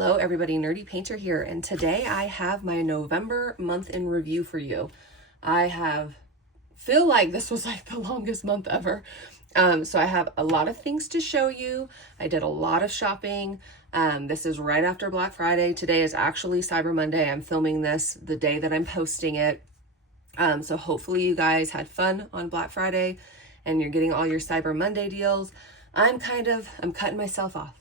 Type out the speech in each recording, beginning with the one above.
Hello everybody, Nerdy Painter here, and today I have my November month in review for you. Feel like this was like the longest month ever. So I have a lot of things to show you. I did a lot of shopping. This is right after Black Friday. Today is actually Cyber Monday. I'm filming this the day that I'm posting it. So hopefully you guys had fun on Black Friday and you're getting all your Cyber Monday deals. I'm cutting myself off.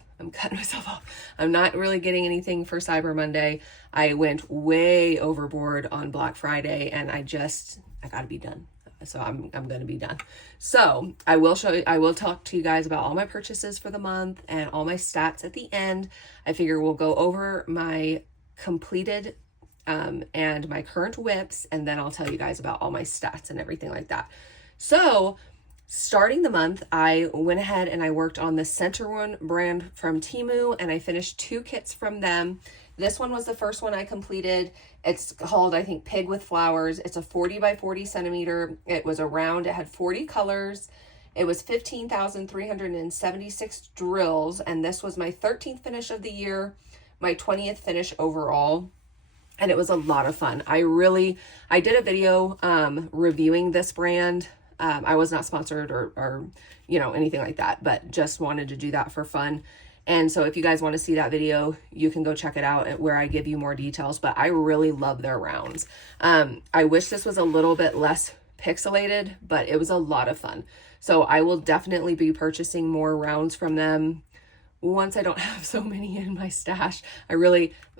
I'm not really getting anything for Cyber Monday. I went way overboard on Black Friday and I gotta be done. So I'm going to be done. So I will talk to you guys about all my purchases for the month and all my stats at the end. I figure we'll go over my completed and my current whips, and then I'll tell you guys about all my stats and everything like that. So starting the month, I went ahead and I worked on the Center One brand from Teimu, and I finished 2 kits from them. This one was the first one I completed. It's called, I think, Pig with Flowers. It's a 40 by 40 centimeter. It was a round. It had 40 colors. It was 15,376 drills, and this was my 13th finish of the year, my 20th finish overall. And it was a lot of fun. I did a video reviewing this brand. I was not sponsored or anything like that, but just wanted to do that for fun. And so if you guys want to see that video, you can go check it out where I give you more details, but I really love their rounds. I wish this was a little bit less pixelated, but it was a lot of fun. So I will definitely be purchasing more rounds from them once I don't have so many in my stash.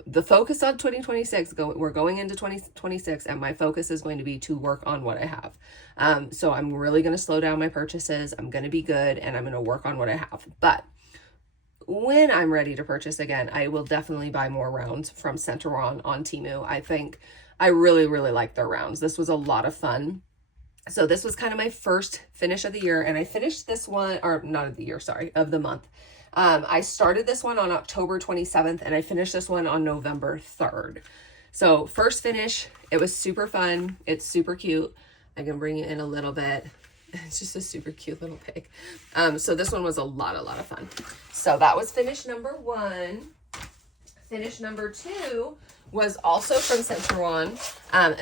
The focus on 2026, we're going into 2026, and my focus is going to be to work on what I have. So I'm really going to slow down my purchases. I'm going to be good, and I'm going to work on what I have. But when I'm ready to purchase again, I will definitely buy more rounds from Center One on Teimu. I think I really like their rounds. This was a lot of fun. So this was kind of my first finish of the year, and I finished this one, or not of the year, sorry, of the month. I started this one on October 27th and I finished this one on November 3rd. So first finish, it was super fun. It's super cute. I can bring it in a little bit. It's just a super cute little pig. So this one was a lot of fun. So that was finish number 1. Finish number 2 was also from Center One.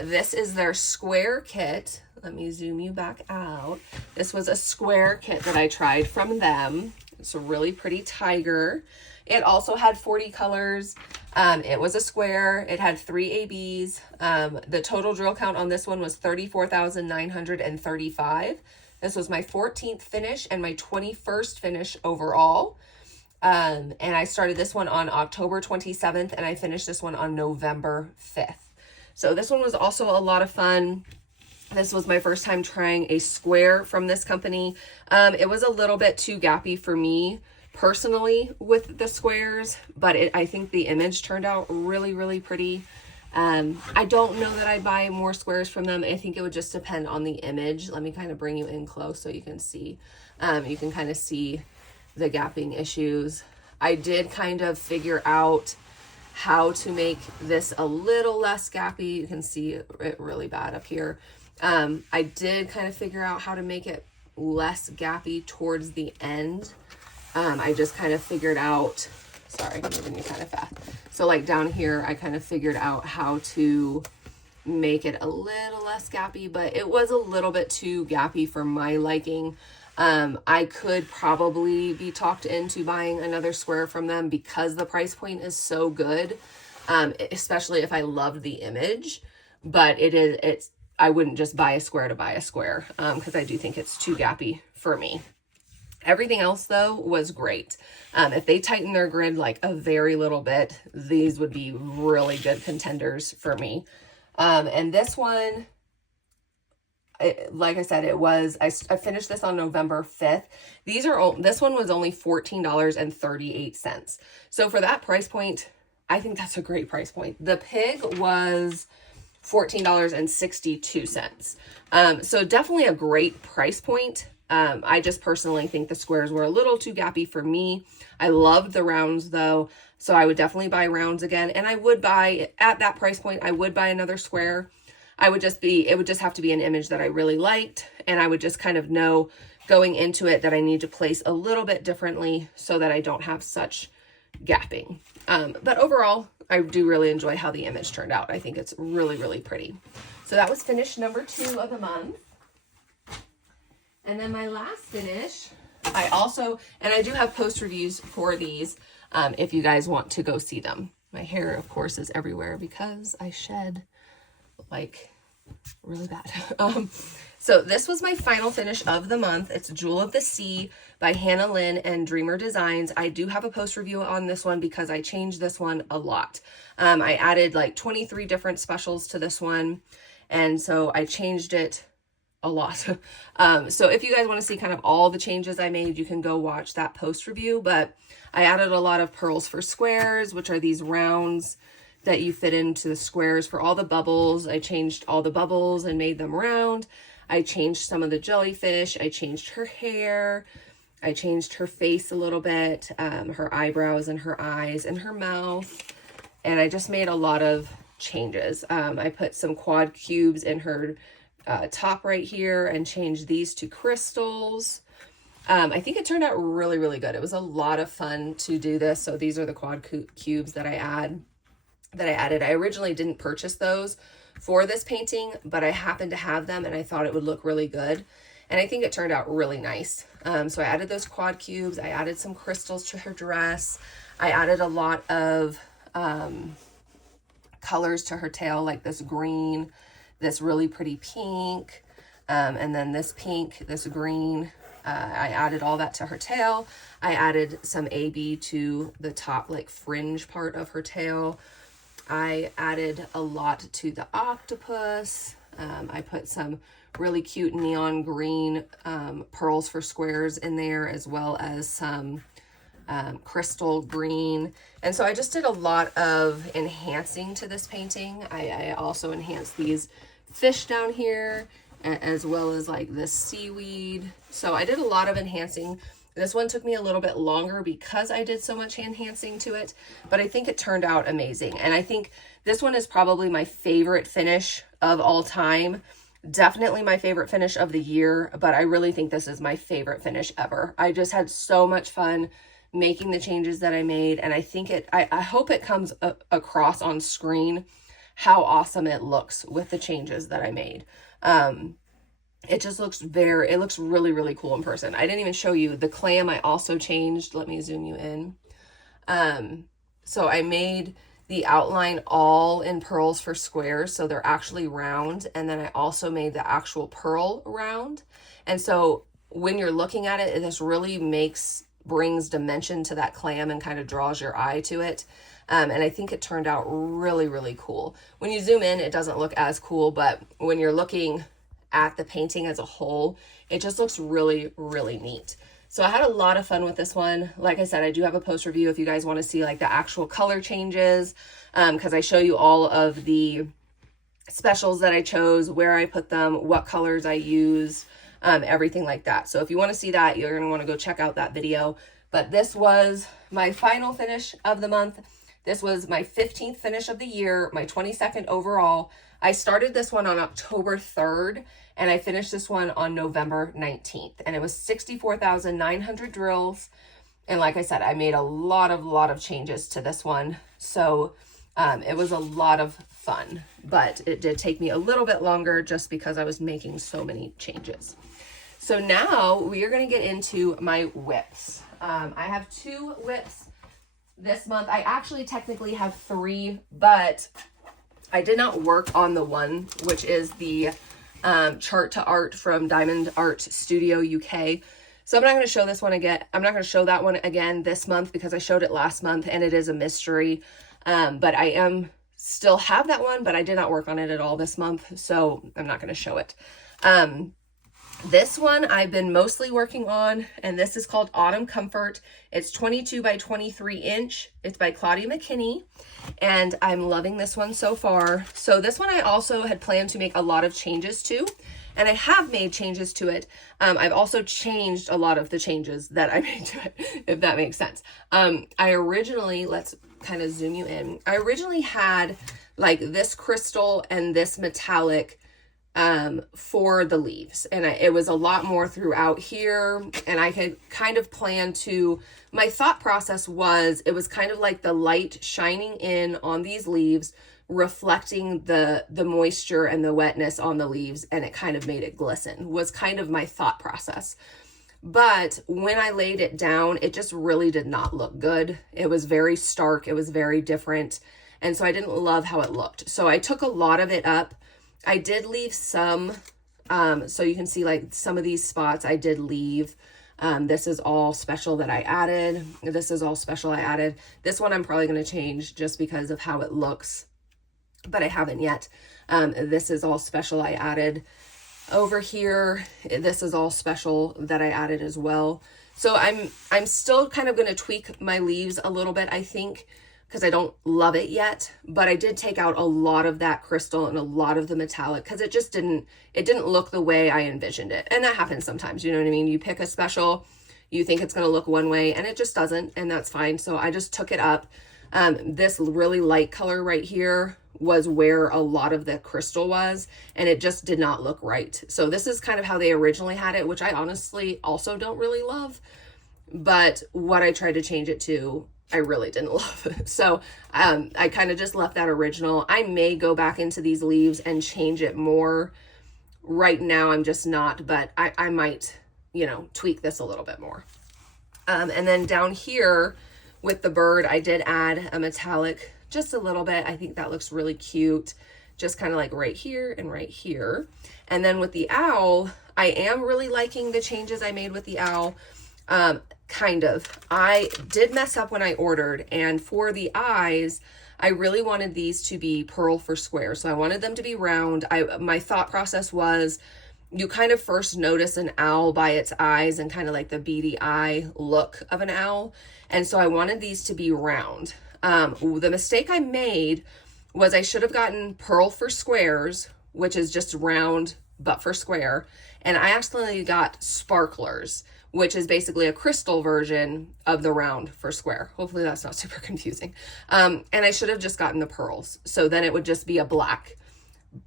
This is their square kit. Let me zoom you back out. This was a square kit that I tried from them. It's a really pretty tiger. It also had 40 colors. It was a square. It had 3 ABs. The total drill count on this one was 34,935. This was my 14th finish and my 21st finish overall. And I started this one on October 27th and I finished this one on November 5th. So this one was also a lot of fun. This was my first time trying a square from this company. It was a little bit too gappy for me personally with the squares, but I think the image turned out really pretty. I don't know that I'd buy more squares from them. I think it would just depend on the image. Let me kind of bring you in close so you can see. You can kind of see the gapping issues. I did kind of figure out how to make this a little less gappy. You can see it really bad up here. I did kind of figure out how to make it less gappy towards the end. I just kind of figured out, sorry, I'm moving you kind of fast. So like down here, I kind of figured out how to make it a little less gappy, but it was a little bit too gappy for my liking. I could probably be talked into buying another square from them because the price point is so good, especially if I love the image, but I wouldn't just buy a square to buy a square because I do think it's too gappy for me. Everything else, though, was great. If they tighten their grid like a very little bit, these would be really good contenders for me. And this one, like I said, I finished this on November 5th. This one was only $14.38. So for that price point, I think that's a great price point. The pig was $14.62. So definitely a great price point. I just personally think the squares were a little too gappy for me. I loved the rounds though, so I would definitely buy rounds again. And I would buy, at that price point, I would buy another square. It would just have to be an image that I really liked, and I would just kind of know going into it that I need to place a little bit differently so that I don't have such gapping. But overall, I do really enjoy how the image turned out. I think it's really, really pretty. So that was finish number 2 of the month. And then my last finish, I also, and I do have post reviews for these if you guys want to go see them. My hair, of course, is everywhere because I shed like really bad. So this was my final finish of the month. It's Jewel of the Sea by Hannah Lynn and Dreamer Designs. I do have a post review on this one because I changed this one a lot. I added like 23 different specials to this one. And so I changed it a lot. So if you guys want to see kind of all the changes I made, you can go watch that post review. But I added a lot of pearls for squares, which are these rounds that you fit into the squares for all the bubbles. I changed all the bubbles and made them round. I changed some of the jellyfish. I changed her hair. I changed her face a little bit, her eyebrows and her eyes and her mouth. And I just made a lot of changes. I put some quad cubes in her top right here and changed these to crystals. I think it turned out really, really good. It was a lot of fun to do this. So these are the quad cubes that I added. I originally didn't purchase those for this painting, but I happened to have them and I thought it would look really good. And I think it turned out really nice. So I added those quad cubes. I added some crystals to her dress. I added a lot of colors to her tail, like this green, this really pretty pink, and then this pink, this green. I added all that to her tail. I added some AB to the top, like fringe part of her tail. I added a lot to the octopus. I put some really cute neon green pearls for squares in there, as well as some crystal green. And so I just did a lot of enhancing to this painting. I also enhanced these fish down here, as well as like this seaweed. So I did a lot of enhancing. This one took me a little bit longer because I did so much enhancing to it, but I think it turned out amazing. And I think this one is probably my favorite finish of all time. Definitely my favorite finish of the year, but I really think this is my favorite finish ever. I just had so much fun making the changes that I made, and I think I hope it comes across on screen how awesome it looks with the changes that I made. It just looks it looks really, really cool in person. I didn't even show you the clam. I also changed. Let me zoom you in. So I made the outline all in pearls for squares, so they're actually round. And then I also made the actual pearl round. And so when you're looking at it, this really brings dimension to that clam and kind of draws your eye to it. And I think it turned out really, really cool. When you zoom in, it doesn't look as cool, but when you're looking at the painting as a whole, it just looks really, really neat. So I had a lot of fun with this one. Like I said, I do have a post review if you guys want to see like the actual color changes, because I show you all of the specials that I chose, where I put them, what colors I use, everything like that. So if you want to see that, you're going to want to go check out that video. But this was my final finish of the month. This was my 15th finish of the year, my 22nd overall. I started this one on October 3rd, and I finished this one on November 19th. And it was 64,900 drills. And like I said, I made a lot of changes to this one. So it was a lot of fun, but it did take me a little bit longer just because I was making so many changes. So now we are going to get into my whips. I have 2 whips this month. I actually technically have 3, but I did not work on the one, which is the Chart to Art from Diamond Art Studio UK. So I'm not going to show this one again. I'm not going to show that one again this month because I showed it last month and it is a mystery. But I still have that one, but I did not work on it at all this month, so I'm not going to show it. This one I've been mostly working on, and this is called Autumn Comfort. It's 22 by 23 inch. It's by Claudia McKinney, and I'm loving this one so far. So this one I also had planned to make a lot of changes to, and I have made changes to it. I've also changed a lot of the changes that I made to it, if that makes sense. I originally, let's kind of zoom you in. I originally had like this crystal and this metallic for the leaves. And it was a lot more throughout here. And I had kind of planned to, my thought process was, it was kind of like the light shining in on these leaves, reflecting the moisture and the wetness on the leaves, and it kind of made it glisten, was kind of my thought process. But when I laid it down, it just really did not look good. It was very stark. It was very different. And so I didn't love how it looked. So I took a lot of it up. I did leave some, so you can see like some of these spots I did leave. This is all special that I added. This is all special I added. This one I'm probably going to change just because of how it looks, but I haven't yet. This is all special I added. Over here, this is all special that I added as well. So I'm still kind of going to tweak my leaves a little bit, I think, because I don't love it yet, but I did take out a lot of that crystal and a lot of the metallic because it just didn't look the way I envisioned it. And that happens sometimes, you know what I mean? You pick a special, you think it's going to look one way and it just doesn't, and that's fine. So I just took it up. This really light color right here was where a lot of the crystal was, and it just did not look right. So this is kind of how they originally had it, which I honestly also don't really love, but what I tried to change it to, I really didn't love. So I kind of just left that original. I may go back into these leaves and change it more. Right now I'm just not, but I might, you know, tweak this a little bit more. And then down here with the bird, I did add a metallic just a little bit. I think that looks really cute, just kind of like right here and right here. And then with the owl, I am really liking the changes I made with the owl. Kind of. I did mess up when I ordered, and for the eyes, I really wanted these to be pearl for square. So I wanted them to be round. My thought process was, you kind of first notice an owl by its eyes and kind of like the beady eye look of an owl. And so I wanted these to be round. The mistake I made was I should have gotten pearl for squares, which is just round but for square. And I accidentally got sparklers, which is basically a crystal version of the round for square. Hopefully that's not super confusing. And I should have just gotten the pearls. So then it would just be a black.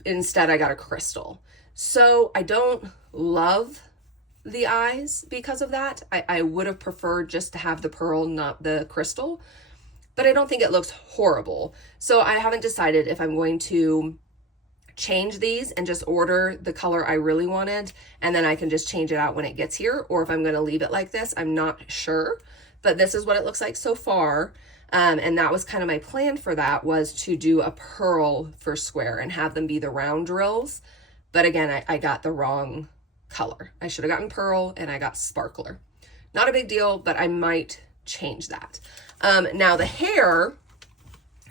Instead, I got a crystal. So I don't love the eyes because of that. I would have preferred just to have the pearl, not the crystal, but I don't think it looks horrible. So I haven't decided if I'm going to change these and just order the color I really wanted, and then I can just change it out when it gets here, or if I'm going to leave it like this. I'm not sure, but this is what it looks like so far. And that was kind of my plan for that, was to do a pearl for square and have them be the round drills. But again, I got the wrong color. I should have gotten pearl and I got sparkler. Not a big deal, but I might change that. Now the hair,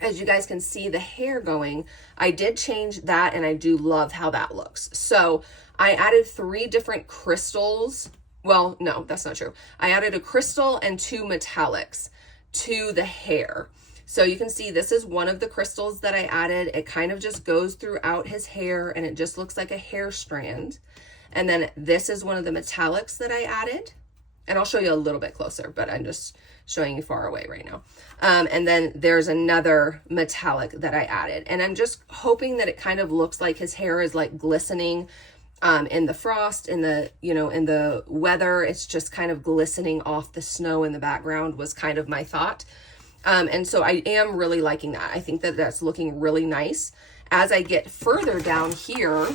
as you guys can see the hair going, I did change that, and I do love how that looks. So I added 3 different crystals. Well, no, that's not true. I added a crystal and 2 metallics to the hair. So you can see this is one of the crystals that I added. It kind of just goes throughout his hair, and it just looks like a hair strand. And then this is one of the metallics that I added. And I'll show you a little bit closer, but I'm just showing you far away right now. And then there's another metallic that I added. And I'm just hoping that it kind of looks like his hair is like glistening in the frost, in the, you know, in the weather. It's just kind of glistening off the snow in the background was kind of my thought. And so I am really liking that. I think that that's looking really nice. As I get further down here,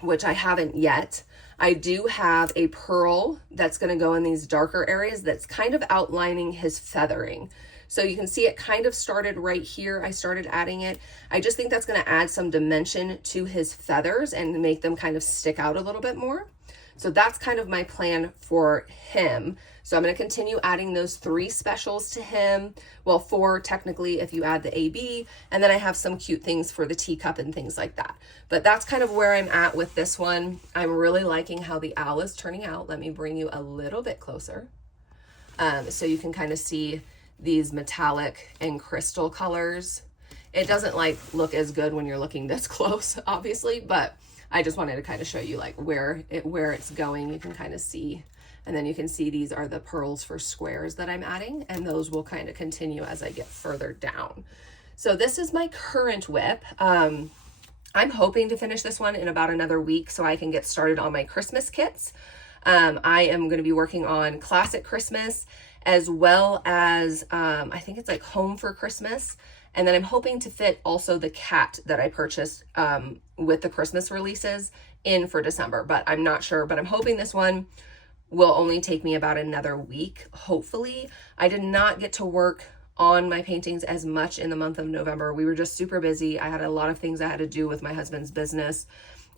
which I haven't yet, I do have a pearl that's going to go in these darker areas that's kind of outlining his feathering. So you can see it kind of started right here. I started adding it. I just think that's going to add some dimension to his feathers and make them kind of stick out a little bit more. So that's kind of my plan for him. So I'm going to continue adding those 3 specials to him. Well, 4 technically if you add the AB, and then I have some cute things for the teacup and things like that. But that's kind of where I'm at with this one. I'm really liking how the owl is turning out. Let me bring you a little bit closer so you can kind of see these metallic and crystal colors. It doesn't like look as good when you're looking this close, obviously, but I just wanted to kind of show you like where it's going. You can kind of see, and then you can see these are the pearls for squares that I'm adding, and those will kind of continue as I get further down. So this is my current whip. I'm hoping to finish this one in about another week so I can get started on my Christmas kits. I am going to be working on Classic Christmas as well as I think it's like Home for Christmas. And then I'm hoping to fit also the cat that I purchased with the Christmas releases in for December, but I'm not sure. But I'm hoping this one will only take me about another week, hopefully. I did not get to work on my paintings as much in the month of November. We were just super busy. I had a lot of things I had to do with my husband's business,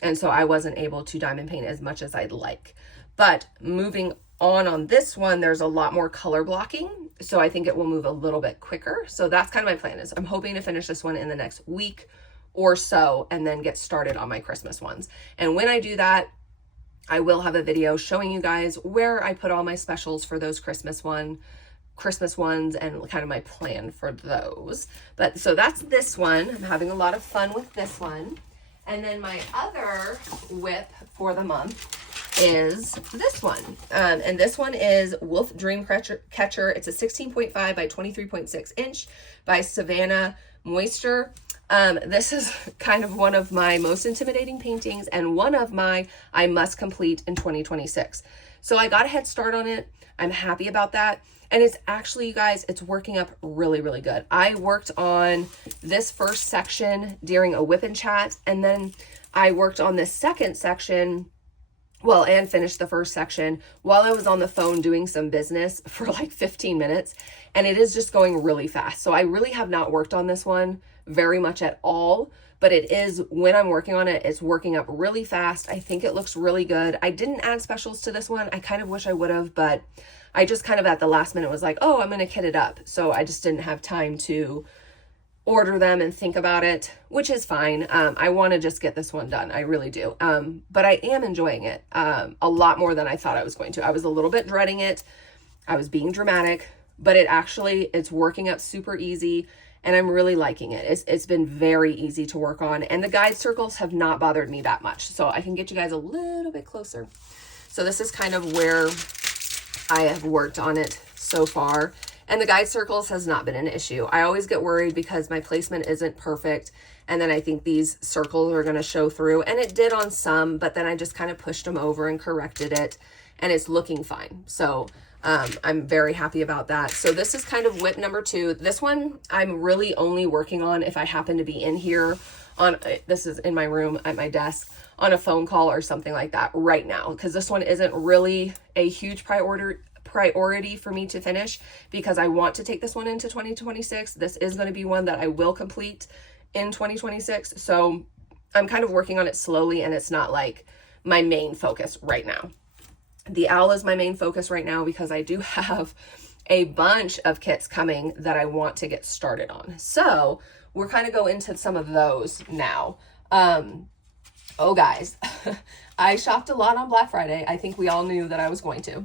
and so I wasn't able to diamond paint as much as I'd like. But moving on this one, there's a lot more color blocking, so I think it will move a little bit quicker. So that's kind of my plan. Is I'm hoping to finish this one in the next week or so and then get started on my Christmas ones. And when I do that, I will have a video showing you guys where I put all my specials for those Christmas ones and kind of my plan for those. But so that's this one. I'm having a lot of fun with this one. And then my other whip for the month is this one. And this one is Wolf Dream Catcher. It's a 16.5 by 23.6 inch by Savannah Moisture. This is kind of one of my most intimidating paintings and one of my I must complete in 2026. So I got a head start on it. I'm happy about that. And it's actually, you guys, it's working up really, really good. I worked on this first section during a whip and chat, and then I worked on this second section, well, and finished the first section while I was on the phone doing some business for like 15 minutes, and it is just going really fast. So I really have not worked on this one very much at all, but it is, when I'm working on it, it's working up really fast. I think it looks really good. I didn't add specials to this one. I kind of wish I would have, but I just kind of at the last minute was like, oh, I'm going to kit it up. So I just didn't have time to order them and think about it, which is fine. I want to just get this one done. I really do. But I am enjoying it a lot more than I thought I was going to. I was a little bit dreading it. I was being dramatic, but it's working up super easy. And I'm really liking it. It's been very easy to work on. And the guide circles have not bothered me that much. So I can get you guys a little bit closer. So this is kind of where I have worked on it so far. And the guide circles has not been an issue. I always get worried because my placement isn't perfect. And then I think these circles are going to show through. And it did on some, but then I just kind of pushed them over and corrected it. And it's looking fine. So I'm very happy about that. So this is kind of whip number 2. This one I'm really only working on if I happen to be in here this is in my room at my desk on a phone call or something like that right now, because this one isn't really a huge priority for me to finish because I want to take this one into 2026. This is going to be one that I will complete in 2026. So I'm kind of working on it slowly, and it's not like my main focus right now. The owl is my main focus right now because I do have a bunch of kits coming that I want to get started on. So we're kind of go into some of those now. Oh guys, I shopped a lot on Black Friday. I think we all knew that I was going to.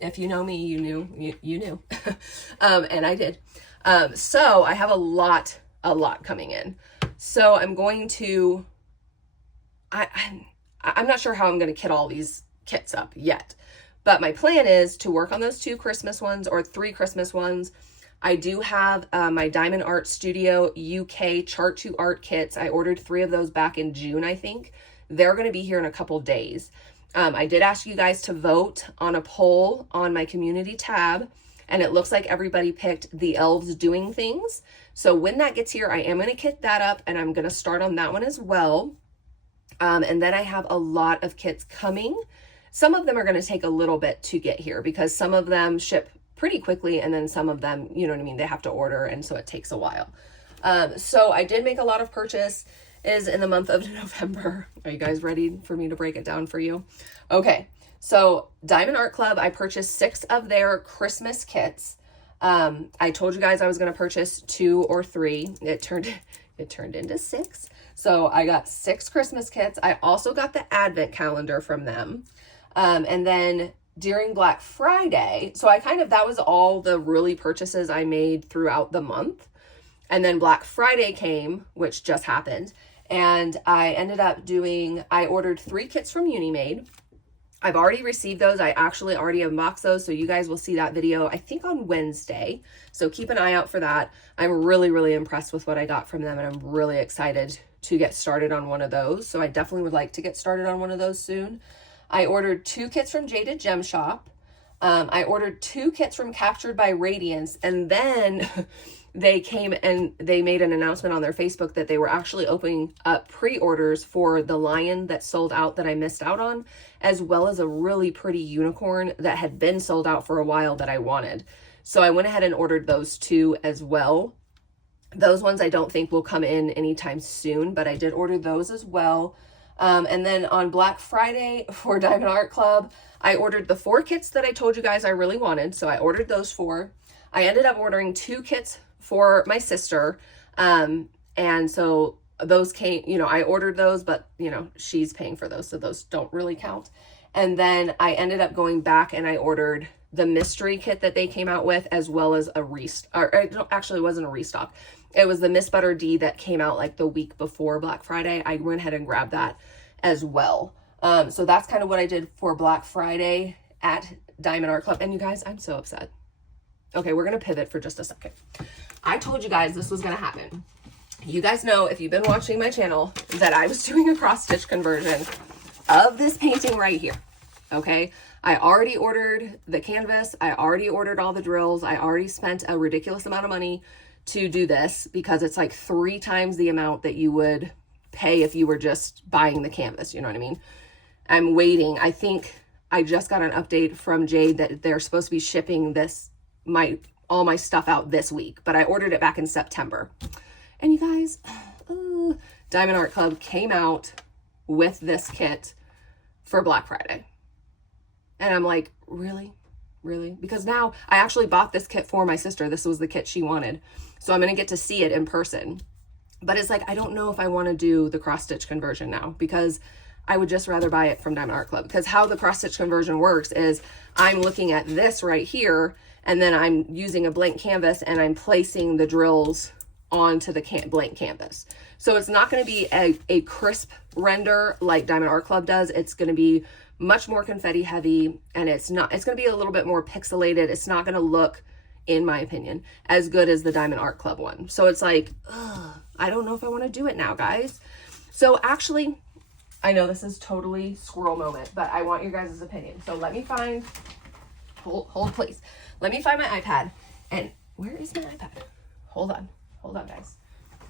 If you know me, you knew. And I did. So I have a lot coming in. So I'm going to, I'm not sure how I'm going to kit all these kits up yet, but my plan is to work on those 2 Christmas ones or 3 Christmas ones. I do have my Diamond Art Studio UK Chart to Art kits. I ordered 3 of those back in June, I think. They're going to be here in a couple days. I did ask you guys to vote on a poll on my community tab, and it looks like everybody picked the elves doing things. So when that gets here, I am going to kit that up, and I'm going to start on that one as well. And then I have a lot of kits coming. Some of them are going to take a little bit to get here because some of them ship pretty quickly, and then some of them, you know what I mean, they have to order, and so it takes a while. So I did make a lot of purchases in the month of November. Are you guys ready for me to break it down for you? Okay, so Diamond Art Club, I purchased 6 of their Christmas kits. I told you guys I was going to purchase 2 or 3. It turned into 6. So I got 6 Christmas kits. I also got the Advent calendar from them. And then during Black Friday, so that was all the really purchases I made throughout the month. And then Black Friday came, which just happened. And I ended up I ordered 3 kits from Unimade. I've already received those. I actually already unboxed those. So you guys will see that video, I think on Wednesday. So keep an eye out for that. I'm really, really impressed with what I got from them. And I'm really excited to get started on one of those. So I definitely would like to get started on one of those soon. I ordered 2 kits from Jaded Gem Shop. I ordered 2 kits from Captured by Radiance, and then they came and they made an announcement on their Facebook that they were actually opening up pre-orders for the lion that sold out that I missed out on, as well as a really pretty unicorn that had been sold out for a while that I wanted. So I went ahead and ordered those 2 as well. Those ones I don't think will come in anytime soon, but I did order those as well. And then on Black Friday for Diamond Art Club, I ordered the 4 kits that I told you guys I really wanted. So I ordered those 4. I ended up ordering 2 kits for my sister. And so those came, you know, I ordered those, but you know, she's paying for those, so those don't really count. And then I ended up going back and I ordered the mystery kit that they came out with, as well as a restock. Actually, it wasn't a restock. It was the Miss Butter D that came out like the week before Black Friday. I went ahead and grabbed that as well. So that's kind of what I did for Black Friday at Diamond Art Club. And you guys, I'm so upset. Okay, we're going to pivot for just a second. I told you guys this was going to happen. You guys know, if you've been watching my channel, that I was doing a cross stitch conversion of this painting right here. Okay, I already ordered the canvas. I already ordered all the drills. I already spent a ridiculous amount of money to do this because it's like 3 times the amount that you would pay if you were just buying the canvas. You know what I mean? I'm waiting. I think I just got an update from Jade that they're supposed to be shipping all my stuff out this week, but I ordered it back in September. And you guys, Diamond Art Club came out with this kit for Black Friday. And I'm like, really? Really? Because now I actually bought this kit for my sister. This was the kit she wanted. So I'm going to get to see it in person. But it's like, I don't know if I want to do the cross stitch conversion now, because I would just rather buy it from Diamond Art Club. Because how the cross stitch conversion works is I'm looking at this right here, and then I'm using a blank canvas and I'm placing the drills onto the blank canvas. So it's not going to be a crisp render like Diamond Art Club does. It's going to be much more confetti heavy, and it's going to be a little bit more pixelated. It's not going to look, in my opinion, as good as the Diamond Art Club one. So it's like, I don't know if I want to do it now, guys. So actually, I know this is totally squirrel moment, but I want your guys' opinion. So let me find, hold please. Let me find my iPad. And where is my iPad? Hold on, guys.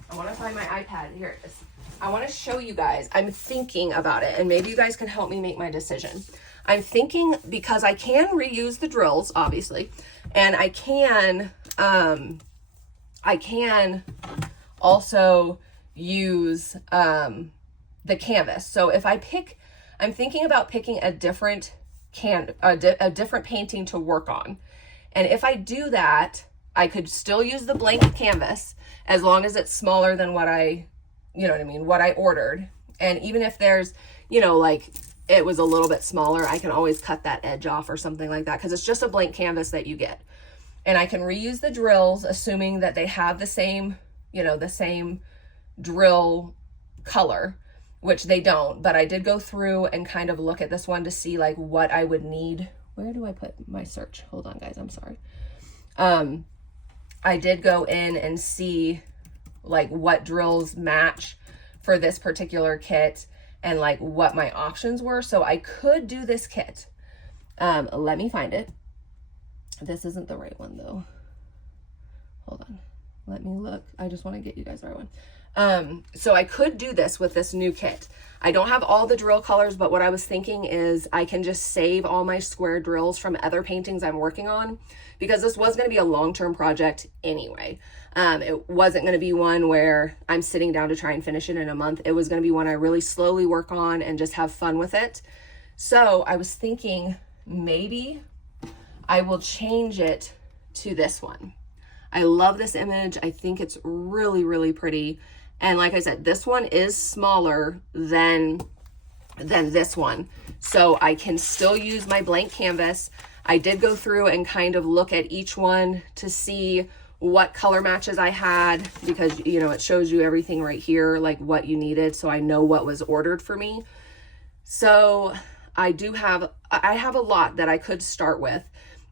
I want to find my iPad. Here it is. I want to show you guys. I'm thinking about it, and maybe you guys can help me make my decision. I'm thinking, because I can reuse the drills, obviously, and I can also use the canvas. So if I pick, I'm thinking about picking a different different painting to work on. And if I do that, I could still use the blank canvas as long as it's smaller than what what I ordered. And even if there's, like it was a little bit smaller, I can always cut that edge off or something like that, because it's just a blank canvas that you get. And I can reuse the drills, assuming that they have the same, the same drill color, which they don't. But I did go through and kind of look at this one to see like what I would need. Where do I put my search? Hold on, guys. I'm sorry. I did go in and see like what drills match for this particular kit and like what my options were. So I could do this kit. Let me find it. This isn't the right one though. Hold on. Let me look. I just want to get you guys the right one. So I could do this with this new kit. I don't have all the drill colors, but what I was thinking is I can just save all my square drills from other paintings I'm working on, because this was going to be a long-term project anyway. It wasn't going to be one where I'm sitting down to try and finish it in a month. It was going to be one I really slowly work on and just have fun with it. So I was thinking maybe I will change it to this one. I love this image. I think it's really, really pretty. And like I said, this one is smaller than this one. So I can still use my blank canvas. I did go through and kind of look at each one to see what color matches I had, because, it shows you everything right here, like what you needed. So I know what was ordered for me. So I have a lot that I could start with.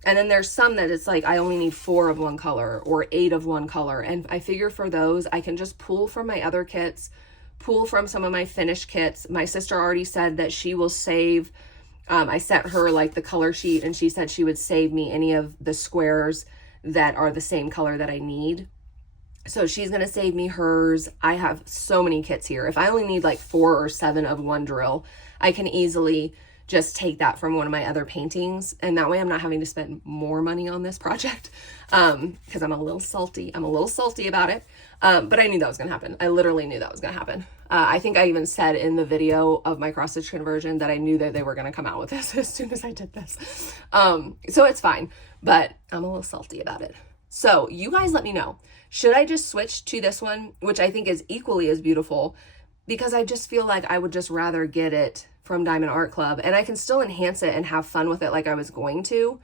And then there's some that it's like, I only need 4 of one color or 8 of one color. And I figure for those, I can just pull from my other kits, pull from some of my finished kits. My sister already said that she will save, I sent her like the color sheet, and she said she would save me any of the squares that are the same color that I need. So she's going to save me hers. I have so many kits here. If I only need like 4 or 7 of one drill, I can easily just take that from one of my other paintings. And that way I'm not having to spend more money on this project, because I'm a little salty. I'm a little salty about it. But I knew that was going to happen. I literally knew that was going to happen. I think I even said in the video of my cross stitch conversion that I knew that they were going to come out with this as soon as I did this. So it's fine, but I'm a little salty about it. So you guys let me know. Should I just switch to this one, which I think is equally as beautiful, because I just feel like I would just rather get it from Diamond Art Club, and I can still enhance it and have fun with it like I was going to,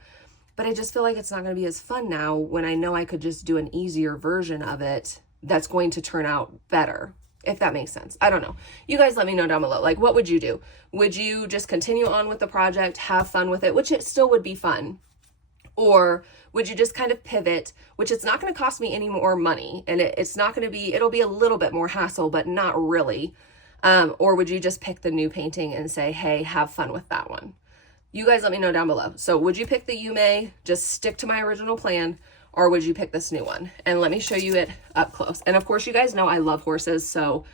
but I just feel like it's not going to be as fun now when I know I could just do an easier version of it that's going to turn out better, if that makes sense. I don't know. You guys let me know down below. Like, what would you do? Would you just continue on with the project, have fun with it, which it still would be fun? Or would you just kind of pivot, which it's not going to cost me any more money, and it's not going to be, it'll be a little bit more hassle, but not really. Or would you just pick the new painting and say, hey, have fun with that one? You guys let me know down below. So would you pick the Yume, just stick to my original plan, or would you pick this new one? And let me show you it up close. And of course, you guys know I love horses, so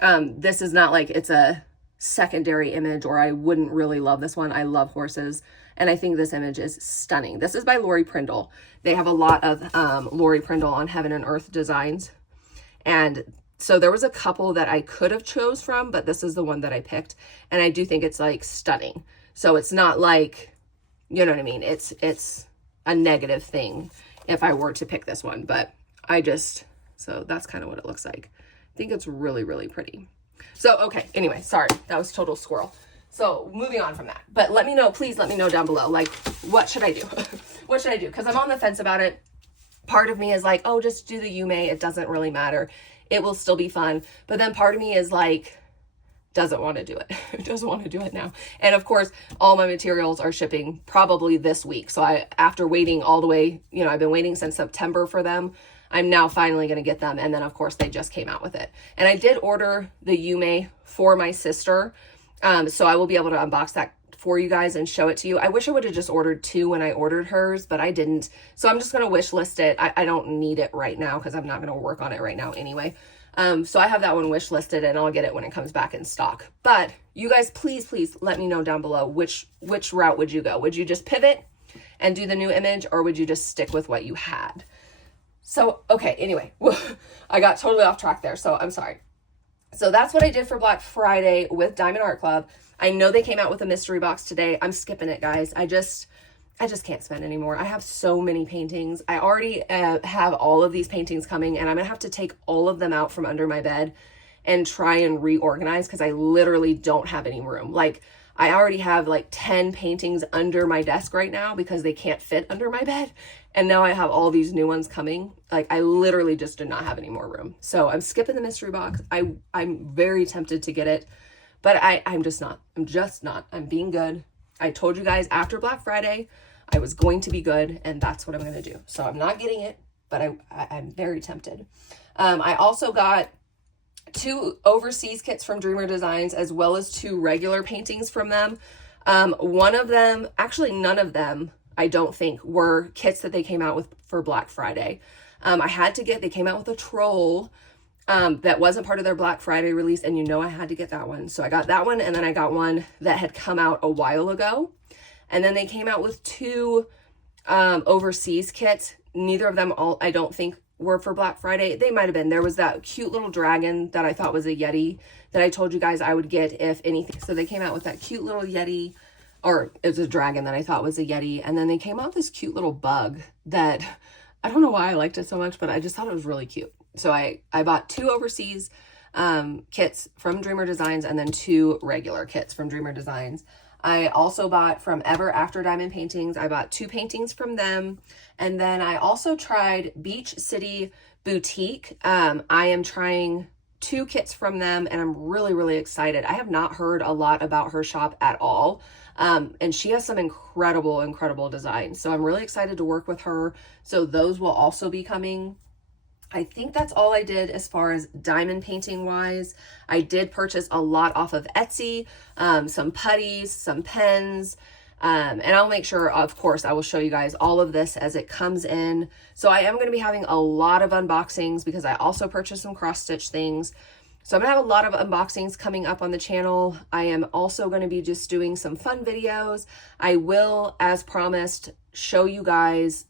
this is not like it's a secondary image or I wouldn't really love this one. I love horses, and I think this image is stunning. This is by Lori Prindle. They have a lot of Lori Prindle on Heaven and Earth designs, and so there was a couple that I could have chose from, but this is the one that I picked, and I do think it's like stunning. So it's not like, you know what I mean? It's a negative thing if I were to pick this one, but so that's kind of what it looks like. I think it's really, really pretty. So, okay, anyway, sorry, that was total squirrel. So moving on from that, but let me know, please let me know down below, like, what should I do? What should I do? Because I'm on the fence about it. Part of me is like, oh, just do the Yume. It doesn't really matter. It will still be fun. But then part of me is like, doesn't want to do it. Doesn't want to do it now. And of course, all my materials are shipping probably this week. So after waiting all the way, I've been waiting since September for them. I'm now finally going to get them. And then of course they just came out with it. And I did order the Yume for my sister. So I will be able to unbox that for you guys and show it to you. I wish I would have just ordered 2 when I ordered hers, but I didn't. So I'm just going to wish list it. I don't need it right now because I'm not going to work on it right now anyway. So I have that one wish listed, and I'll get it when it comes back in stock. But you guys, please let me know down below, which route would you go? Would you just pivot and do the new image, or would you just stick with what you had? So, okay, anyway, I got totally off track there, so I'm sorry. So that's what I did for Black Friday with Diamond Art Club. I know they came out with a mystery box today. I'm skipping it, guys. I just can't spend anymore. I have so many paintings. I already have all of these paintings coming, and I'm gonna have to take all of them out from under my bed and try and reorganize because I literally don't have any room. Like, I already have like 10 paintings under my desk right now because they can't fit under my bed. And now I have all these new ones coming. Like, I literally just do not have any more room. So I'm skipping the mystery box. I'm very tempted to get it, but I'm just not. I'm being good. I told you guys after Black Friday, I was going to be good, and that's what I'm going to do. So I'm not getting it, but I'm very tempted. I also got 2 overseas kits from Dreamer Designs, as well as 2 regular paintings from them. One of them, actually none of them, I don't think, were kits that they came out with for Black Friday. They came out with a troll that wasn't part of their Black Friday release, and I had to get that one. So I got that one, and then I got one that had come out a while ago. And then they came out with 2 overseas kits. Neither of them, I don't think, were for Black Friday. They might have been. There was that cute little dragon that I thought was a Yeti that I told you guys I would get if anything. So they came out with that cute little Yeti, or it was a dragon that I thought was a Yeti. And then they came out with this cute little bug that, I don't know why I liked it so much, but I just thought it was really cute. So I bought 2 overseas kits from Dreamer Designs, and then 2 regular kits from Dreamer Designs. I also bought from Ever After Diamond Paintings. I bought 2 paintings from them. And then I also tried Beach City Boutique. I am trying 2 kits from them, and I'm really, really excited. I have not heard a lot about her shop at all. And she has some incredible designs. So I'm really excited to work with her. So those will also be coming. I think that's all I did as far as diamond painting wise. I did purchase a lot off of Etsy, some putties, some pens, and I'll make sure, of course, I will show you guys all of this as it comes in. So I am going to be having a lot of unboxings because I also purchased some cross stitch things. So I'm gonna have a lot of unboxings coming up on the channel. I am also gonna be just doing some fun videos. I will, as promised, show you guys.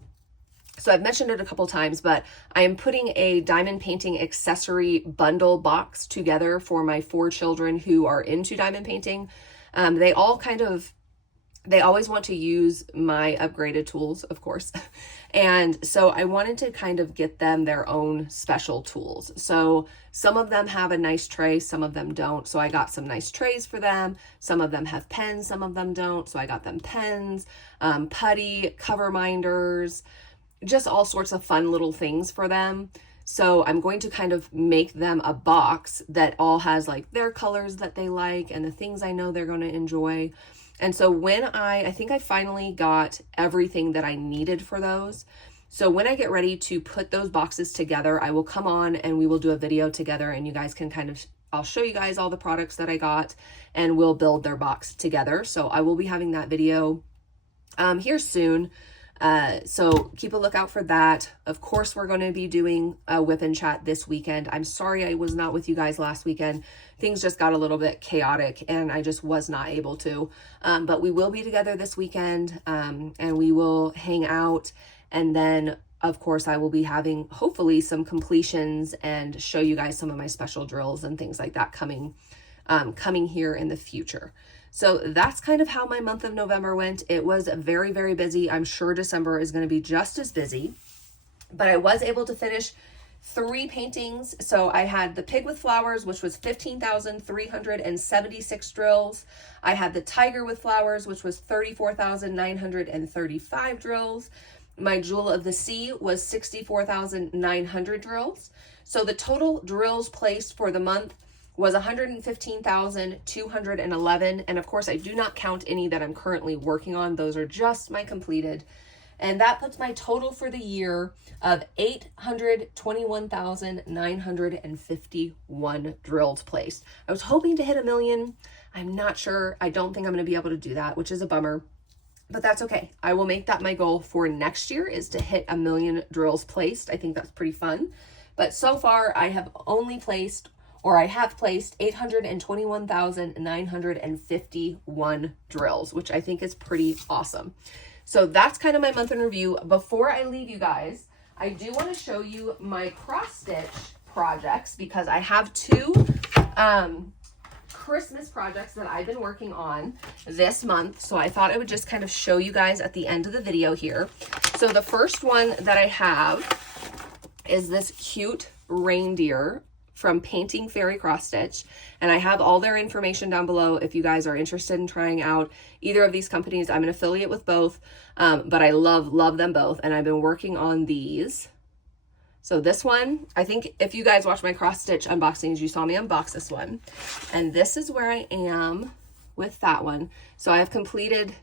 So I've mentioned it a couple times, but I am putting a diamond painting accessory bundle box together for my 4 children who are into diamond painting. They always want to use my upgraded tools, of course. And so I wanted to kind of get them their own special tools. So some of them have a nice tray, some of them don't. So I got some nice trays for them. Some of them have pens, some of them don't. So I got them pens, putty, cover minders, just all sorts of fun little things for them. So I'm going to kind of make them a box that all has like their colors that they like and the things I know they're going to enjoy. And so when I think I finally got everything that I needed for those. So when I get ready to put those boxes together, I will come on and we will do a video together and you guys can I'll show you guys all the products that I got and we'll build their box together. So I will be having that video here soon. So keep a lookout for that. Of course, we're going to be doing a whip and chat this weekend. I'm sorry I was not with you guys last weekend. Things just got a little bit chaotic and I just was not able to. But we will be together this weekend, and we will hang out. And then of course I will be having hopefully some completions and show you guys some of my special drills and things like that coming here in the future. So that's kind of how my month of November went. It was very, very busy. I'm sure December is going to be just as busy, but I was able to finish 3 paintings. So I had the pig with flowers, which was 15,376 drills. I had the tiger with flowers, which was 34,935 drills. My jewel of the sea was 64,900 drills. So the total drills placed for the month was 115,211. And of course, I do not count any that I'm currently working on. Those are just my completed. And that puts my total for the year of 821,951 drills placed. I was hoping to hit 1 million. I'm not sure. I don't think I'm going to be able to do that, which is a bummer. But that's okay. I will make that my goal for next year, is to hit 1 million drills placed. I think that's pretty fun. But so far, I have placed 821,951 drills, which I think is pretty awesome. So that's kind of my month in review. Before I leave you guys, I do want to show you my cross stitch projects, because I have 2 Christmas projects that I've been working on this month. So I thought I would just kind of show you guys at the end of the video here. So the first one that I have is this cute reindeer from Painting Fairy Cross Stitch, and I have all their information down below if you guys are interested in trying out either of these companies. I'm an affiliate with both, but I love them both, and I've been working on these. So this one, I think if you guys watch my cross stitch unboxings, you saw me unbox this one, and this is where I am with that one. So I have completed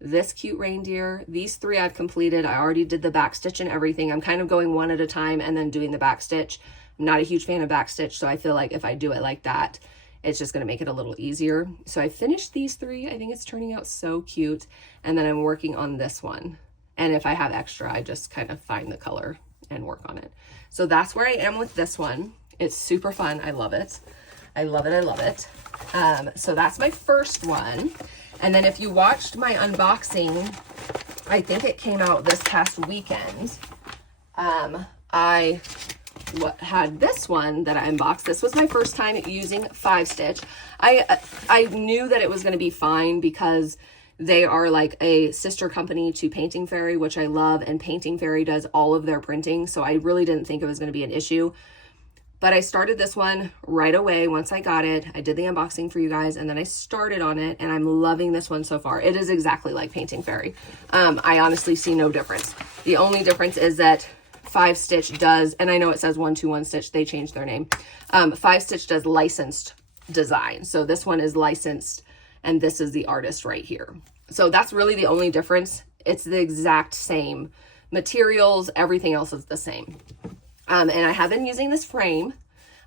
this cute reindeer. These 3 I've completed. I already did the back stitch and everything. I'm kind of going one at a time and then doing the back stitch. I'm not a huge fan of back stitch, so I feel like if I do it like that, it's just going to make it a little easier. So I finished these 3. I think it's turning out so cute. And then I'm working on this one. And if I have extra, I just kind of find the color and work on it. So that's where I am with this one. It's super fun. I love it. I love it. I love it. So that's my first one. And then if you watched my unboxing, I think it came out this past weekend. I had this one that I unboxed. This was my first time using 5-stitch. I knew that it was going to be fine because they are like a sister company to Painting Fairy, which I love, and Painting Fairy does all of their printing, so I really didn't think it was going to be an issue. But I started this one right away once I got it. I did the unboxing for you guys, and then I started on it, and I'm loving this one so far. It is exactly like Painting Fairy. I honestly see no difference. The only difference is that 5-stitch does, and I know it says 121 stitch, they changed their name. 5-stitch does licensed design. So this one is licensed, and this is the artist right here. So that's really the only difference. It's the exact same materials. Everything else is the same. And I have been using this frame.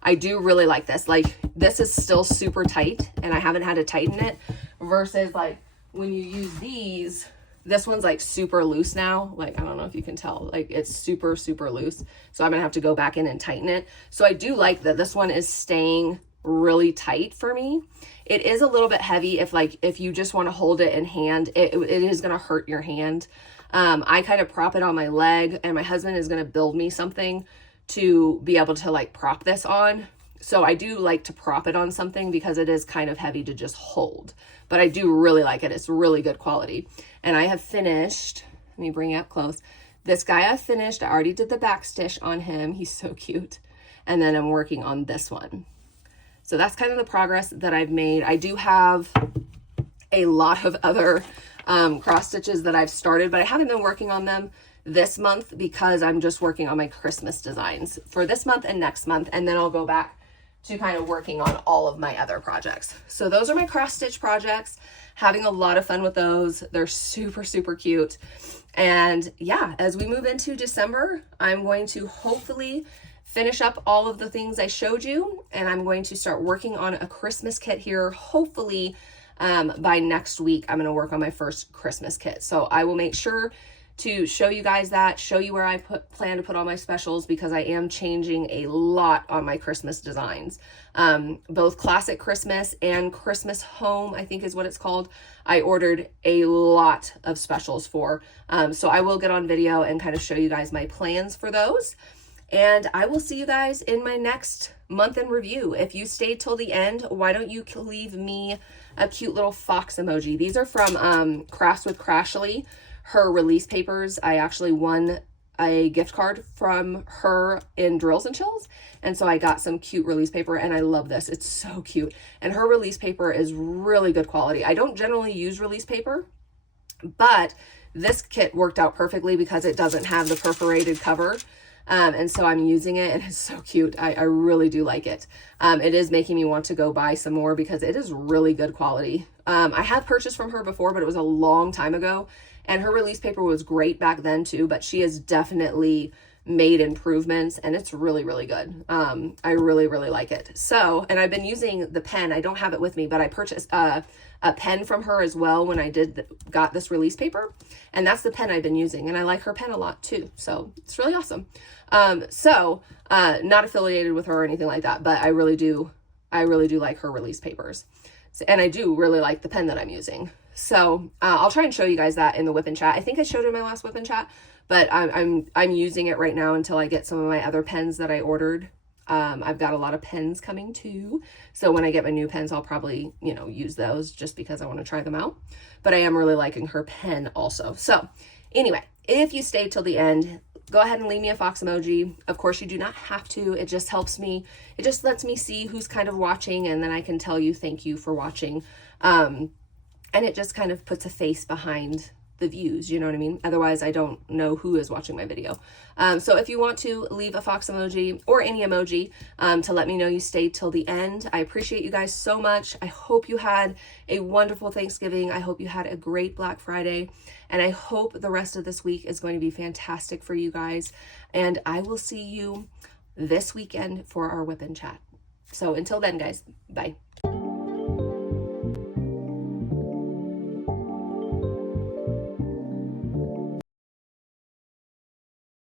I do really like this. Like, this is still super tight and I haven't had to tighten it, versus like when you use these, this one's like super loose now. Like, I don't know if you can tell, like it's super, super loose. So I'm gonna have to go back in and tighten it. So I do like that this one is staying really tight for me. It is a little bit heavy if you just want to hold it in hand, it is going to hurt your hand. I kind of prop it on my leg, and my husband is going to build me something to be able to like prop this on. So I do like to prop it on something because it is kind of heavy to just hold, but I do really like it. It's really good quality. And I have finished, let me bring it up close. This guy I've finished. I already did the back stitch on him. He's so cute. And then I'm working on this one. So that's kind of the progress that I've made. I do have a lot of other cross stitches that I've started, but I haven't been working on them this month because I'm just working on my Christmas designs for this month and next month. And then I'll go back to kind of working on all of my other projects. So those are my cross stitch projects, having a lot of fun with those. They're super, super cute. And yeah, as we move into December, I'm going to hopefully finish up all of the things I showed you, and I'm going to start working on a Christmas kit here. Hopefully by next week, I'm going to work on my first Christmas kit. So I will make sure to show you guys that, show you where I plan to put all my specials, because I am changing a lot on my Christmas designs. Both Classic Christmas and Christmas Home, I think is what it's called. I ordered a lot of specials for. So I will get on video and kind of show you guys my plans for those. And I will see you guys in my next month in review. If you stayed till the end, why don't you leave me a cute little fox emoji? These are from Crafts with Crashly, her release papers. I actually won a gift card from her in Drills and Chills. And so I got some cute release paper, and I love this. It's so cute. And her release paper is really good quality. I don't generally use release paper, but this kit worked out perfectly because it doesn't have the perforated cover. And so I'm using it, and it's so cute. I really do like it. It is making me want to go buy some more because it is really good quality. I have purchased from her before, but it was a long time ago, and her release paper was great back then too, but she has definitely made improvements, and it's really, really good. I really, really like it. So, and I've been using the pen. I don't have it with me, but I purchased a pen from her as well when I got this release paper, and that's the pen I've been using, and I like her pen a lot too. So it's really awesome. Not affiliated with her or anything like that, but I really do like her release papers. So, and I do really like the pen that I'm using. So I'll try and show you guys that in the whip and chat. I think I showed it in my last whip and chat, but I'm using it right now until I get some of my other pens that I ordered. I've got a lot of pens coming too. So when I get my new pens, I'll probably, use those just because I want to try them out. But I am really liking her pen also. So anyway, if you stayed till the end, go ahead and leave me a fox emoji. Of course, you do not have to. It just helps me. It just lets me see who's kind of watching, and then I can tell you thank you for watching. And it just kind of puts a face behind the views, you know what I mean? Otherwise, I don't know who is watching my video. So if you want to leave a fox emoji or any emoji to let me know you stayed till the end, I appreciate you guys so much. I hope you had a wonderful Thanksgiving. I hope you had a great Black Friday, and I hope the rest of this week is going to be fantastic for you guys. And I will see you this weekend for our whip and chat. So until then, guys, bye.